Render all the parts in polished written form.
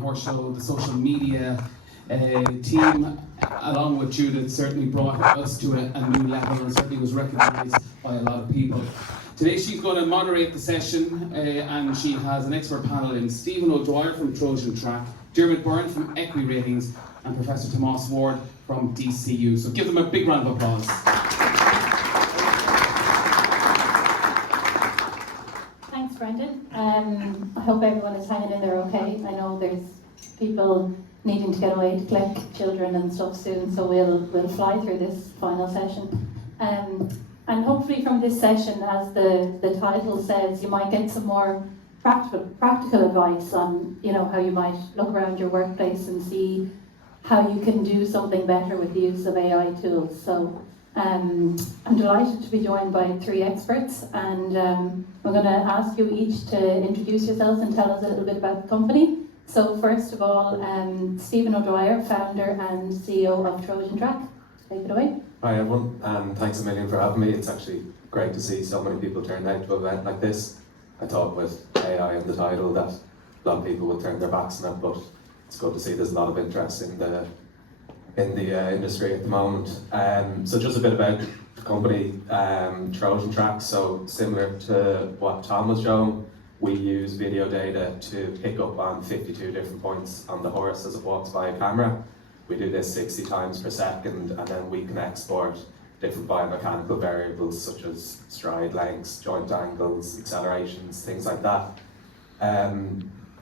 horse show, the social media team, along with Judith, certainly brought us to a new level and certainly was recognised by a lot of people. Today she's going to moderate the session and she has an expert panel in Stephen O'Dwyer from Trojan Track, Byrne from EquiRatings and Professor Tomas Ward from DCU. So give them a big round of applause. Thanks, Brendan. I hope everyone is hanging in there okay. I know there's people needing to get away to collect children and stuff soon, so we'll fly through this final session. And hopefully from this session, as the title says, you might get some more practical advice on, how you might look around your workplace and see how you can do something better with the use of AI tools. So I'm delighted to be joined by three experts, and we're going to ask you each to introduce yourselves and tell us a little bit about the company. So first of all, Stephen O'Dwyer, founder and CEO of Trojan Track. Take it away. Hi everyone, and thanks a million for having me. It's actually great to see so many people turned out to an event like this. I thought with AI in the title that a lot of people would turn their backs on it, but it's good to see there's a lot of interest in the industry at the moment. So just a bit about the company, Trojan Track. So similar to what Tom was showing, we use video data to pick up on 52 different points on the horse as it walks by a camera. We do this 60 times per second, and then we can export different biomechanical variables such as stride lengths, joint angles, accelerations, things like that.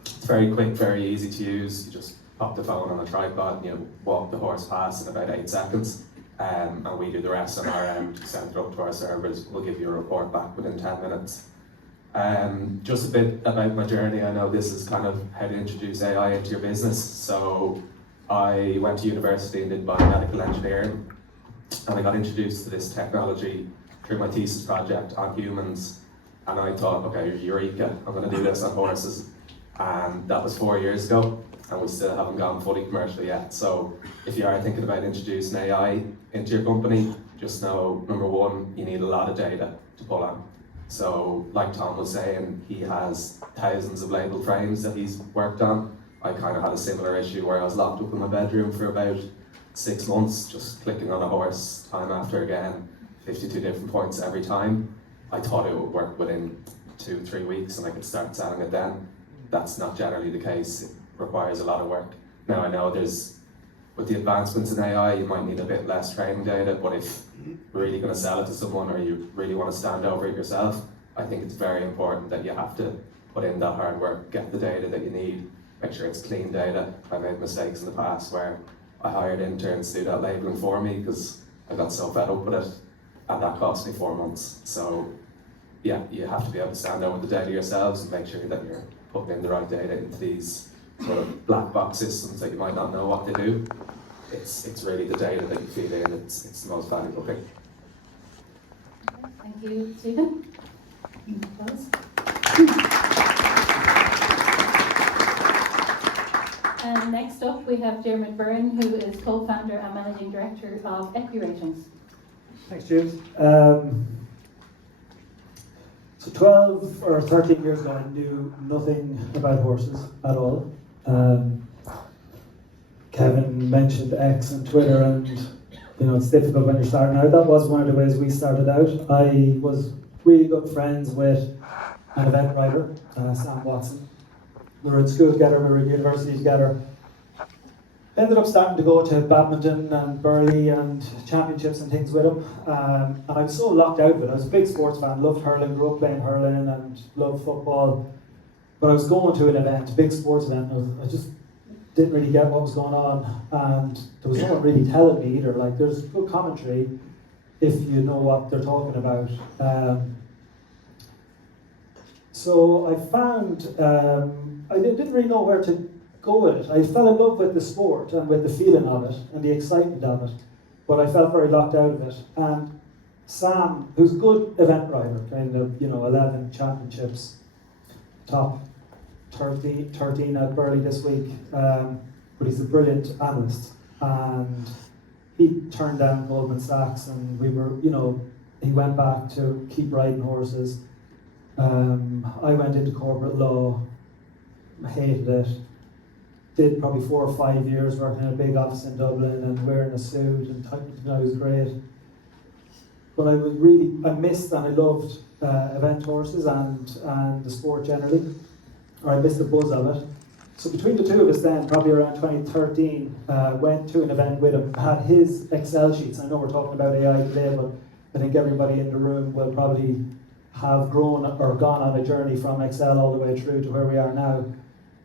It's very quick, very easy to use. You just pop the phone on a tripod and you walk the horse past in about 8 seconds. And we do the rest on our end, send it up to our servers. We'll give you a report back within 10 minutes. Just a bit about my journey. I know this is kind of how to introduce AI into your business. So I went to university and did biomedical engineering, and I got introduced to this technology through my thesis project on humans, and I thought, okay, eureka, I'm going to do this on horses. And that was 4 years ago, and we still haven't gone fully commercial yet. So if you are thinking about introducing AI into your company, just know, number one, you need a lot of data to pull on. So like Tom was saying, he has thousands of label frames that he's worked on. I kind of had a similar issue where I was locked up in my bedroom for about 6 months, just clicking on a horse time after again, 52 different points every time. I thought it would work within 2-3 weeks and I could start selling it then. That's not generally the case. It requires a lot of work. Now I know with the advancements in AI, you might need a bit less training data, but if you're really going to sell it to someone or you really want to stand over it yourself, I think it's very important that you have to put in that hard work, get the data that you need, make sure it's clean data. I made mistakes in the past where I hired interns to do that labeling for me because I got so fed up with it, and that cost me 4 months. So yeah, you have to be able to stand over the data yourselves and make sure that you're putting in the right data into these sort of black box systems that you might not know what they do. It's really the data that you feed in, it's the most valuable thing. Thank you, Stephen. And next up we have Byrne, who is co-founder and managing director of EquiRatings. Thanks, Judith. So 12 or 13 years ago, I knew nothing about horses at all. Kevin mentioned X and Twitter, and it's difficult when you're starting out. That was one of the ways we started out. I was really good friends with an event writer, Sam Watson. We were in school together, we were in university together. Ended up starting to go to badminton and Burley and championships and things with him. And I was so locked out of it. I was a big sports fan, loved hurling, grew up playing hurling and loved football. But I was going to an event, a big sports event, and I just didn't really get what was going on. And there was no one really telling me either. Like, there's good commentary if you know what they're talking about. So I found, I didn't really know where to go with it. I fell in love with the sport and with the feeling of it and the excitement of it, but I felt very locked out of it. And Sam, who's a good event writer, kind of, 11 championships, top 13 at Burley this week, but he's a brilliant analyst. And he turned down Goldman Sachs, and we were, he went back to keep riding horses. I went into corporate law, hated it. did probably 4 or 5 years working in a big office in Dublin and wearing a suit and it was great. But I missed and I loved event horses and the sport generally, or I missed the buzz of it. So between the two of us then, probably around 2013, went to an event with him, had his Excel sheets. I know we're talking about AI today, but I think everybody in the room will probably have grown or gone on a journey from Excel all the way through to where we are now.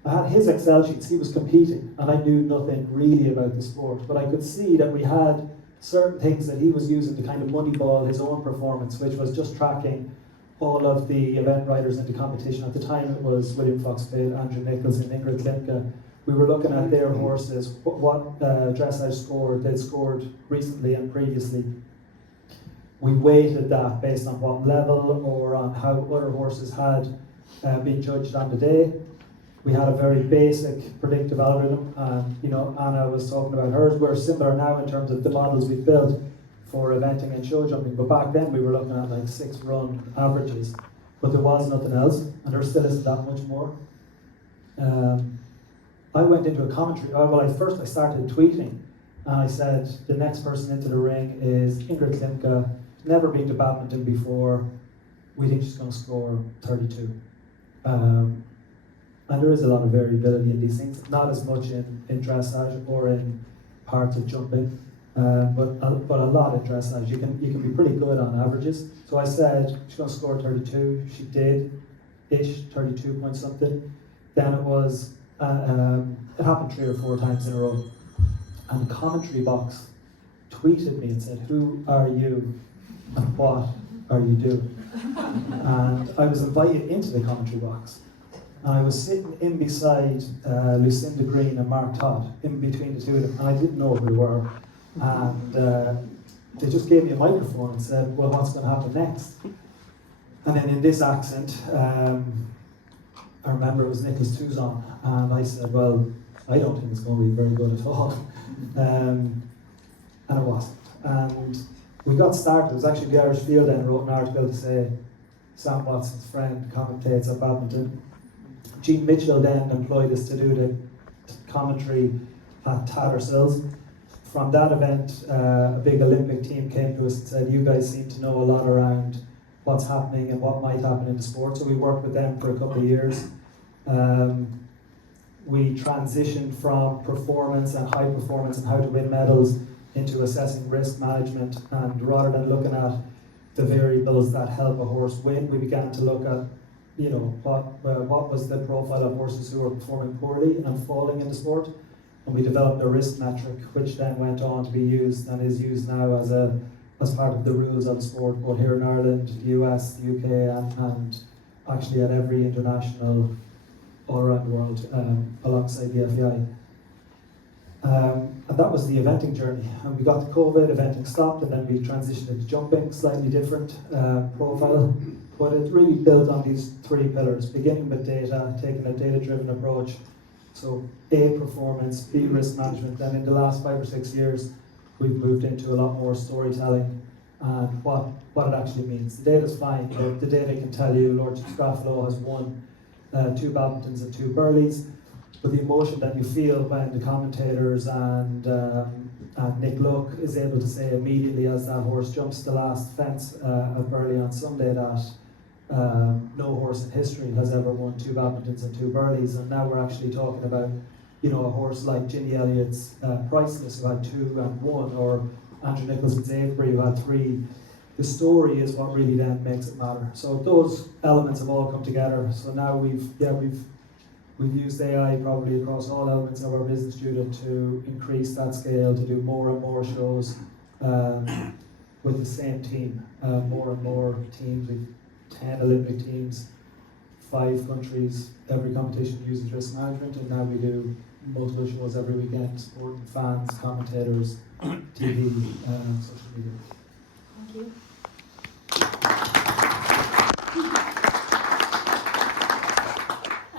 I had his Excel sheets, he was competing, and I knew nothing really about the sport, but I could see that we had certain things that he was using to kind of moneyball his own performance, which was just tracking all of the event riders into competition. At the time it was William Fox-Pitt, Andrew Nicholson, Ingrid Klimke. We were looking at their horses, what dressage score they'd scored recently and previously. We weighted that based on what level or on how other horses had been judged on the day. We had a very basic predictive algorithm, and Anna was talking about hers. We're similar now in terms of the models we've built for eventing and show jumping, but back then we were looking at like 6 run averages, but there was nothing else, and there still isn't that much more. I went into a commentary. First I started tweeting, and I said the next person into the ring is Ingrid Klimke, never been to badminton before. We think she's going to score 32. And there is a lot of variability in these things, not as much in dressage or in parts of jumping, but a lot in dressage. You can be pretty good on averages. So I said she's going to score 32. She did-ish, 32 point something. Then it was it happened 3 or 4 times in a row, and the commentary box tweeted me and said, "Who are you and what are you doing?" And I was invited into the commentary box. And I was sitting in beside Lucinda Green and Mark Todd, in between the two of them, and I didn't know who they were. And they just gave me a microphone and said, "Well, what's going to happen next?" And then in this accent, I remember it was Nicholas Tuzon, and I said, "Well, I don't think it's going to be very good at all." And it wasn't. And we got started. It was actually the Irish Field then wrote an article to say Sam Watson's friend commentates at badminton. Gene Mitchell then employed us to do the commentary at Tattersalls. From that event, a big Olympic team came to us and said, "You guys seem to know a lot around what's happening and what might happen in the sport." So we worked with them for a couple of years. We transitioned from performance and high performance and how to win medals into assessing risk management, and rather than looking at the variables that help a horse win, we began to look at what was the profile of horses who were performing poorly and falling in the sport, and we developed a risk metric, which then went on to be used and is used now as part of the rules of the sport, both here in Ireland, the US, the UK, and actually at every international all around the world, alongside the FEI. And that was the eventing journey. And we got to COVID, eventing stopped, and then we transitioned into jumping, slightly different profile. But it really built on these 3 pillars, beginning with data, taking a data-driven approach. So A, performance, B, risk management. Then in the last 5 or 6 years, we've moved into a lot more storytelling and what it actually means. The data's fine. The data can tell you Lord Scraflow has won 2 badmintons and 2 Burleys. But the emotion that you feel when the commentators and Nick Luck is able to say immediately as that horse jumps the last fence at Burley on Sunday that no horse in history has ever won 2 badmintons and 2 Burleys, and now we're actually talking about a horse like Ginny Elliott's Priceless, who had 2 and 1, or Andrew Nicholson's Avebury, who had 3. The story is what really then makes it matter. So those elements have all come together. So now we've used AI probably across all elements of our business, Judith, to increase that scale, to do more and more shows with the same team, more and more teams. We've 10 Olympic teams, 5 countries, every competition uses risk management, and now we do multiple shows every weekend, supporting fans, commentators, TV, social media. Thank you.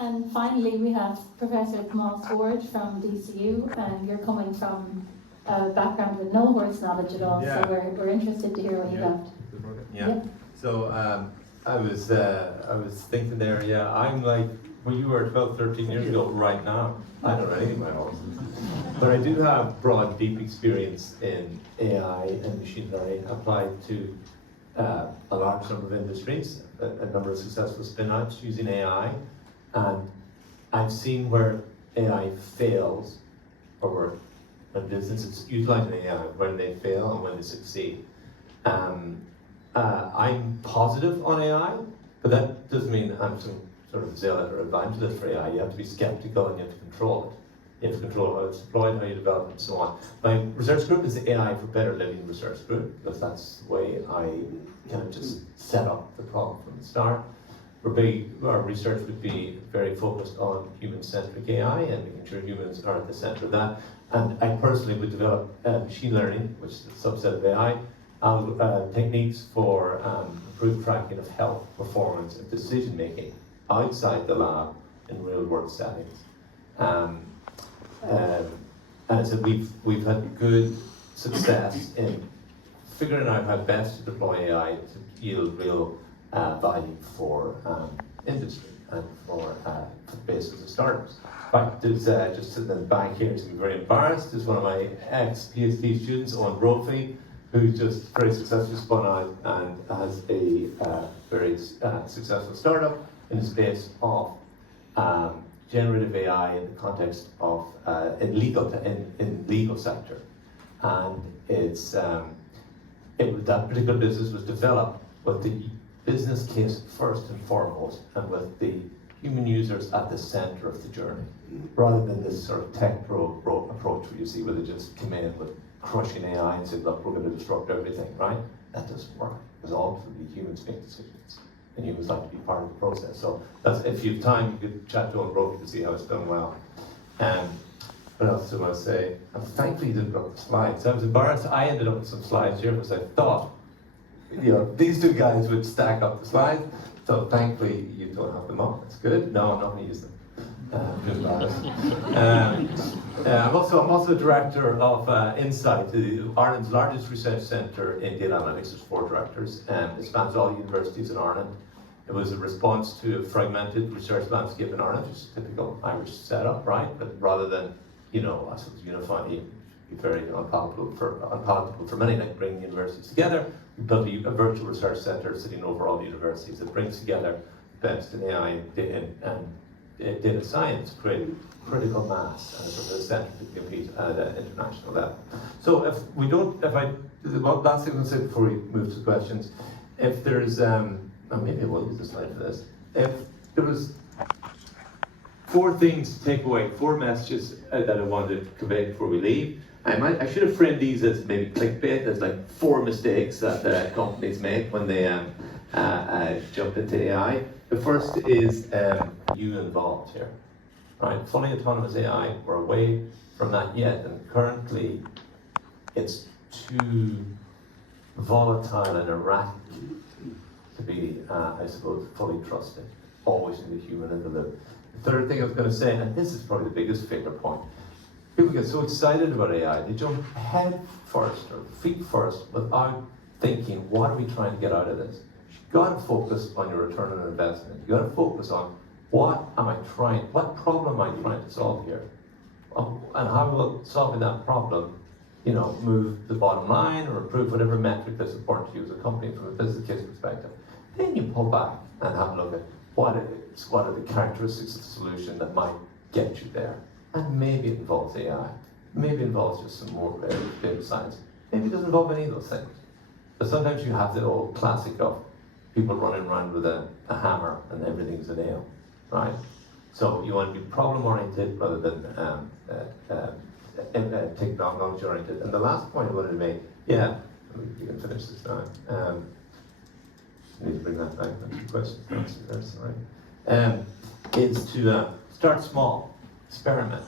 And finally, we have Professor Tomas Ward from DCU, and you're coming from a background with no horse knowledge at all, Yeah. so we're interested to hear what you got. Yeah. Yep. So I was thinking there. Yeah, I'm like when you were 12, 13 years ago, right now, I don't know anything about horses. But I do have broad, deep experience in AI and machine learning applied to a large number of industries, a number of successful spin-outs using AI. And I've seen where AI fails, or when businesses utilizing AI, when they fail and when they succeed. I'm positive on AI, but that doesn't mean I'm some sort of zealot or evangelist for AI. You have to be skeptical and you have to control it. You have to control how it's deployed, how you develop it, and so on. My research group is the AI for Better Living research group, because that's the way I kind of just set up the problem from the start. Our research would be very focused on human-centric AI and making sure humans are at the center of that. And I personally would develop machine learning, which is a subset of AI, techniques for improved tracking of health, performance, and decision-making outside the lab in real-world settings. And so we've had good success in figuring out how best to deploy AI to yield real value for industry and for basis of startups. In fact, there's just sitting in the back here, to be very embarrassed, is one of my ex-PhD students, Owen Brophy, who just very successfully spun out and has a very successful startup in the space of generative AI in the context of in legal sector, and that particular business was developed with the business case first and foremost, and with the human users at the center of the journey, rather than this sort of tech pro approach where you see where they just come in with crushing AI and say, look, we're going to disrupt everything, right? That doesn't work, because ultimately humans make decisions, and humans like to be part of the process. So that's, if you have time, you could chat to Owen Brophy to see how it's done well. What else do I say? And thankfully you didn't put up the slides. I was embarrassed. I ended up with some slides here because I thought, these two guys would stack up the slides. So thankfully you don't have them up. That's good. No, I'm not going to use them. I'm also the director of Insight, Ireland's largest research centre in data analytics. There's 4 directors, and it spans all universities in Ireland. It was a response to a fragmented research landscape in Ireland, which is a typical Irish setup, right? But rather than, I suppose, unifying, it'd be very unpalatable for many, like bringing universities together. We built a virtual research centre sitting over all the universities that brings together the best in AI and data science, creating critical mass and sort of a centre to compete at an international level. So the last thing I'll say before we move to questions, if there's, maybe I will use the slide for this. If there was 4 things to take away, 4 messages that I wanted to convey before we leave. I should have framed these as maybe clickbait, as like 4 mistakes that companies make when they jump into AI. The first is you involved here, right? Fully autonomous AI, we're away from that yet, and currently it's too volatile and erratic to be, I suppose, fully trusted. Always in the human in the loop. The third thing I was going to say, and this is probably the biggest failure point, people get so excited about AI, they jump head first or feet first without thinking, what are we trying to get out of this? You've got to focus on your return on investment. You've got to focus on what problem am I trying to solve here? And how will solving that problem, move the bottom line or improve whatever metric that's important to you as a company from a business case perspective. Then you pull back and have a look at what are the characteristics of the solution that might get you there. And maybe it involves AI. Maybe it involves just some more data science. Maybe it doesn't involve any of those things. But sometimes you have the old classic of people running around with a hammer and everything's a nail, right? So you want to be problem-oriented rather than technology-oriented. And the last point I wanted to make, you can finish this now. I need to bring that back. That's your question. That's all right. Is to start small, experiment,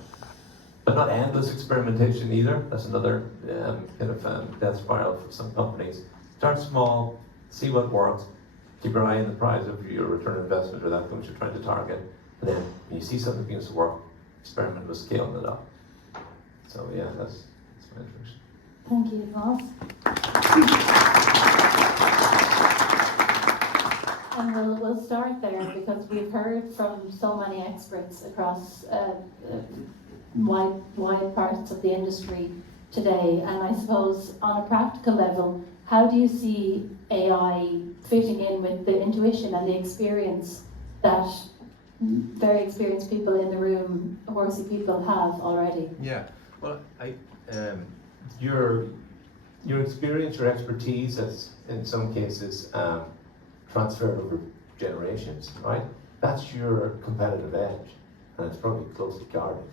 but not endless experimentation either. That's another kind of death spiral for some companies. Start small, see what works, keep your eye on the prize of your return on investment or that which you're trying to target, and then when you see something begins to work, experiment with scaling it up. So that's my introduction. Thank you, Tomas. And we'll start there because we've heard from so many experts across wide parts of the industry today. And I suppose on a practical level, how do you see AI fitting in with the intuition and the experience that very experienced people in the room, horsey people, have already? Yeah, well, your experience, your expertise has, in some cases, transferred over generations, right? That's your competitive edge, and it's probably closely guarded.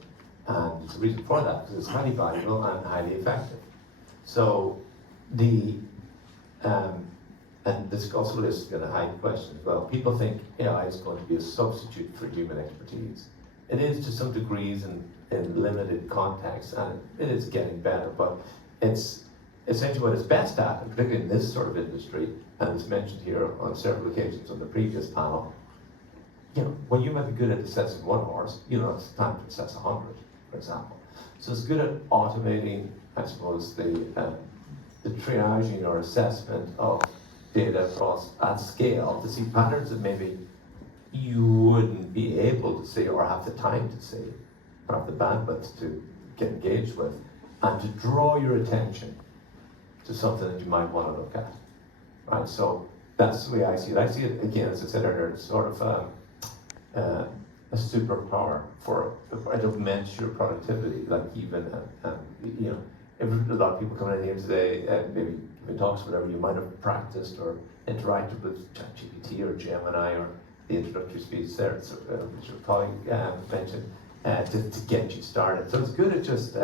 And there's a reason for that, because it's highly valuable and highly effective. So and this also is going to hide question as well. People think AI is going to be a substitute for human expertise. It is to some degrees in limited context, and it is getting better, but it's essentially what it's best at, and particularly in this sort of industry, and it's mentioned here on several occasions on the previous panel. When you might be good at assessing one horse, you don't have time to assess 100, for example. So it's good at automating, I suppose, the triaging or assessment of data across at scale to see patterns that maybe you wouldn't be able to see or have the time to see, or have the bandwidth to get engaged with, and to draw your attention to something that you might want to look at, right? So that's the way I see it. I see it, again, as I said earlier, it's sort of a superpower for it augments your productivity, like even, a lot of people coming in here today, maybe giving talks, whatever, you might have practiced or interacted with ChatGPT or Gemini or the introductory speech there, which your colleague mentioned, to get you started. So it's good at just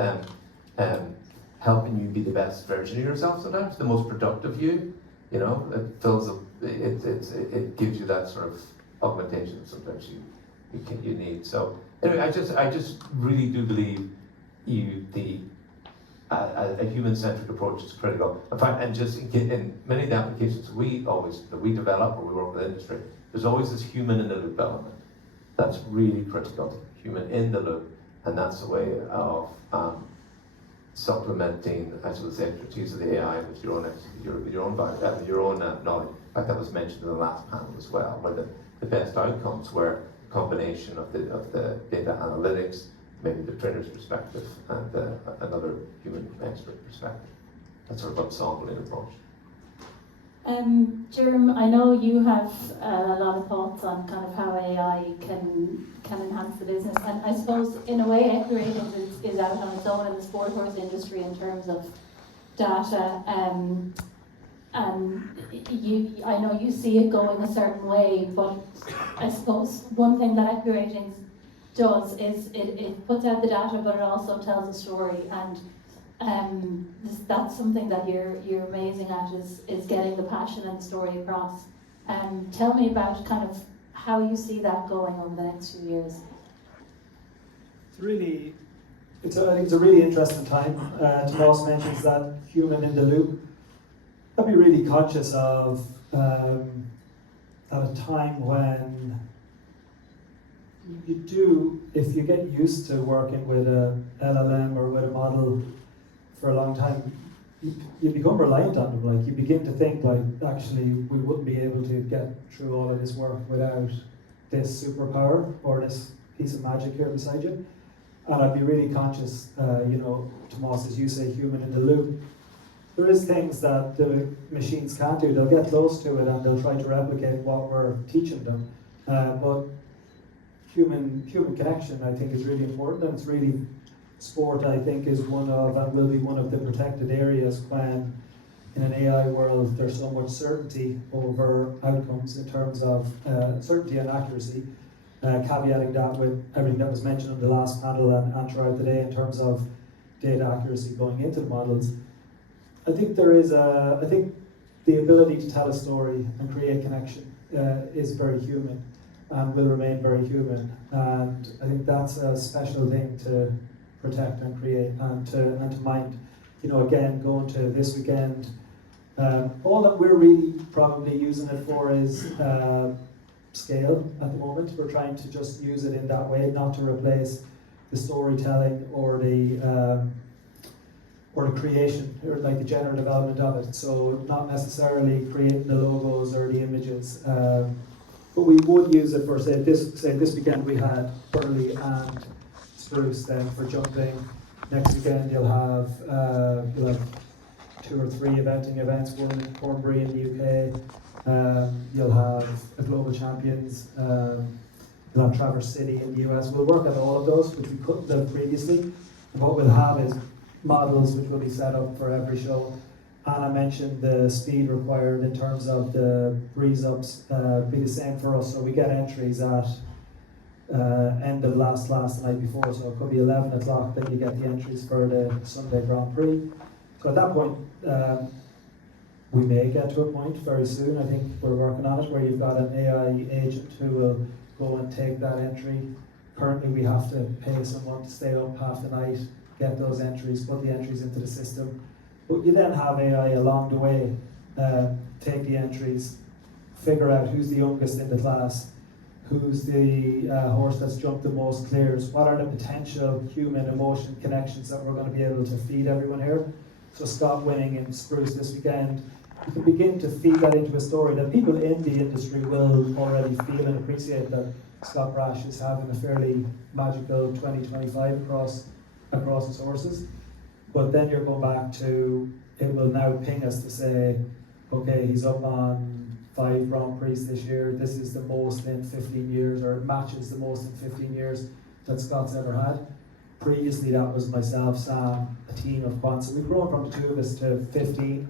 helping you be the best version of yourself sometimes, the most productive you, it fills up, it gives you that sort of augmentation that sometimes you need. So anyway, I just really do believe a human-centric approach is critical. In fact, and just in many of the applications that we develop or we work with industry, there's always this human in the loop element. That's really critical, human in the loop, and that's a way of supplementing, I suppose, the expertise of the AI with your own knowledge. In fact, that was mentioned in the last panel as well, where the best outcomes were a combination of the data analytics, maybe the trainer's perspective, and another human expert perspective. That sort of ensemble approach. Jerm, I know you have a lot of thoughts on kind of how AI can enhance the business, and I suppose in a way EquiRatings is out on its own in the sport horse industry in terms of data, and I know you see it going a certain way, but I suppose one thing that EquiRatings does is it puts out the data, but it also tells a story, and that's something that you're amazing at, is getting the passion and the story across. Tell me about kind of how you see that going over the next few years. I think it's a really interesting time. Tomas mentions that human in the loop. I'd be really conscious of at a time when if you get used to working with a LLM or with a model for a long time, you become reliant on them. Like, you begin to think, like, actually we wouldn't be able to get through all of this work without this superpower or this piece of magic here beside you. And I'd be really conscious, Tomas, as you say, human in the loop. There is things that the machines can't do. They'll get close to it and they'll try to replicate what we're teaching them. But human connection, I think, is really important, and it's really, sport, I think, is one of, and will be one of, the protected areas when, in an AI world, there's so much certainty over outcomes in terms of certainty and accuracy, caveating that with everything that was mentioned on the last panel and throughout the day in terms of data accuracy going into the models. I think the ability to tell a story and create connection is very human and will remain very human, and I think that's a special thing to protect and create and to mind. Again, going to this weekend, all that we're really probably using it for is scale at the moment. We're trying to just use it in that way, not to replace the storytelling or the or the creation, or like the general development of it. So not necessarily creating the logos or the images, but we would use it for say this weekend we had Burley and Spruce then for jumping. Next weekend you'll have 2 or 3 eventing events, one in Cornbury in the UK. You'll have a Global Champions. You'll have Traverse City in the US. We'll work at all of those, which we couldn't have previously. And what we'll have is models which will be set up for every show. Anna mentioned the speed required in terms of the breeze ups be the same for us. So we get entries at end of last the night before. So it could be 11 o'clock that you get the entries for the Sunday Grand Prix. So at that point, we may get to a point very soon, I think we're working on it, where you've got an AI agent who will go and take that entry. Currently we have to pay someone to stay up half the night, get those entries, put the entries into the system. But you then have AI along the way, take the entries, figure out who's the youngest in the class, who's the horse that's jumped the most clears, what are the potential human emotion connections that we're going to be able to feed everyone here. So Scott winning in Spruce this weekend, you can begin to feed that into a story that people in the industry will already feel and appreciate that Scott Brash is having a fairly magical 2025 across his horses. But then you're going back to, it will now ping us to say, okay, he's up on 5 Grand Prix this year, this is the most in 15 years, or it matches the most in 15 years that Scott's ever had. Previously that was myself, Sam, a team of quants. So we've grown from the 2 of us to 15,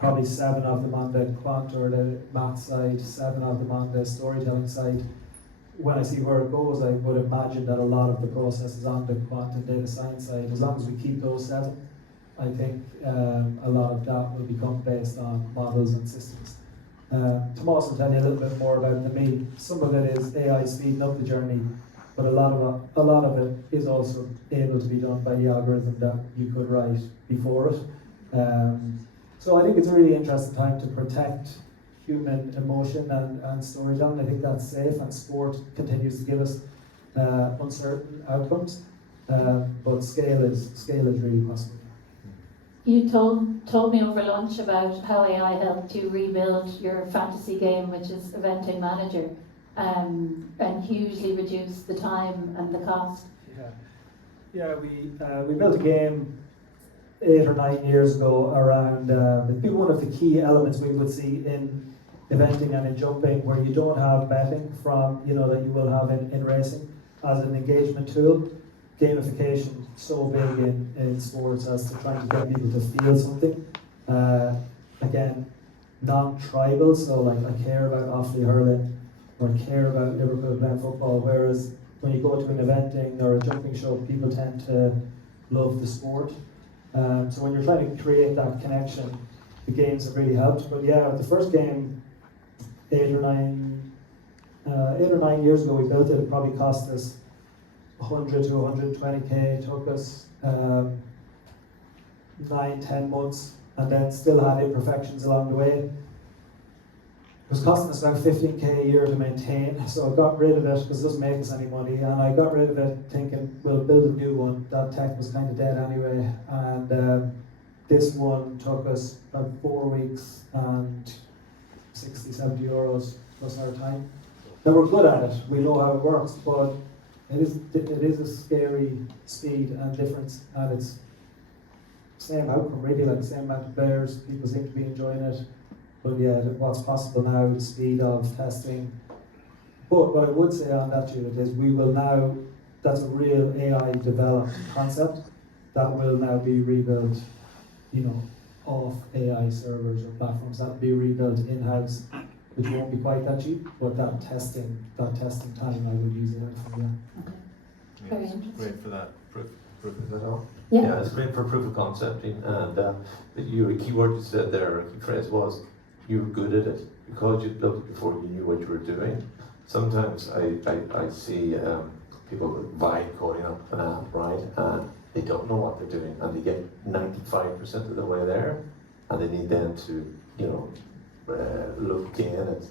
probably 7 of them on the quant or the math side, 7 of them on the storytelling side. When I see where it goes, I would imagine that a lot of the process is on the quant and data science side. As long as we keep those 7, I think a lot of that will become based on models and systems. Tomas will tell you a little bit more about it than me. Some of it is AI speeding up the journey, but a lot of it is also able to be done by the algorithm that you could write before it. So I think it's a really interesting time to protect human emotion and storytelling. I think that's safe, and sport continues to give us uncertain outcomes, but scale is really possible. You told me over lunch about how AI helped you rebuild your fantasy game, which is Eventing Manager, and hugely reduce the time and the cost. Yeah, we built a game 8 or 9 years ago around it'd be one of the key elements we would see in eventing and in jumping, where you don't have betting from that you will have in racing as an engagement tool. Gamification so big in sports as to trying to get people to feel something. Again, non-tribal, so like I care about Offaly hurling or I care about Liverpool playing football, whereas when you go to an eventing or a jumping show, people tend to love the sport. So when you're trying to create that connection, the games have really helped. But yeah, the first game 8 or 9 years ago we built it. It probably cost us 100 to 120k. Took us 9-10 months, and then still had imperfections along the way. It was costing us about 15k a year to maintain, so I got rid of it because it doesn't make us any money, and I got rid of it thinking we'll build a new one. That tech was kind of dead anyway, and this one took us about 4 weeks and 60-70 euros plus our time. Now we're good at it, we know how it works, but it is a scary speed and difference, and it's same outcome really, like the same amount of players, people seem to be enjoying it. But yeah, what's possible now, the speed of testing. But what I would say on that, Judith, is we will now, that's a real AI developed concept that will now be rebuilt, off AI servers or platforms. That will be rebuilt in-house, which won't be quite that cheap, but that testing time I would use AI for, yeah. Okay. Yeah, Very it's interesting. great for that proof. Is that all? Yeah. It's great for proof of concepting. And your key word you said there, a key phrase was, you were good at it because you'd built it before you knew what you were doing. Sometimes I see people vibe coding up an app, right? And they don't know what they're doing, and they get 95% of the way there, and they need then to, look in at